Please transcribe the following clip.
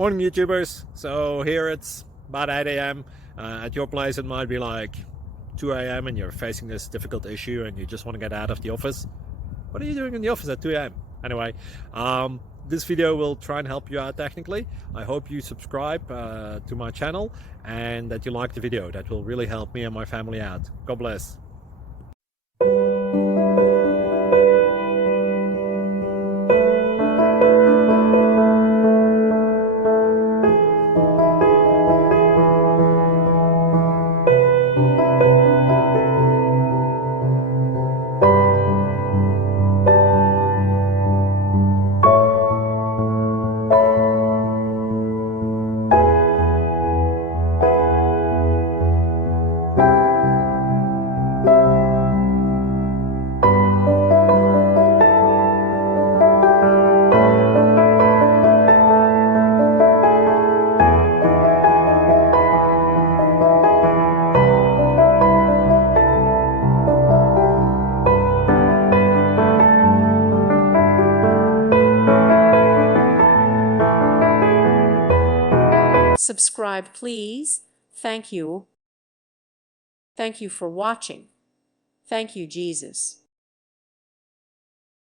Morning YouTubers. So here it's about 8 a.m. At your place it might be like 2 a.m. and you're facing this difficult issue and you just want to get out of the office. What are you doing in the office at 2 a.m.? Anyway, this video will try and help you out technically. I hope you subscribe to my channel and that you like the video. That will really help me and my family out. God bless. Subscribe, please. Thank you. Thank you for watching. Thank you, Jesus.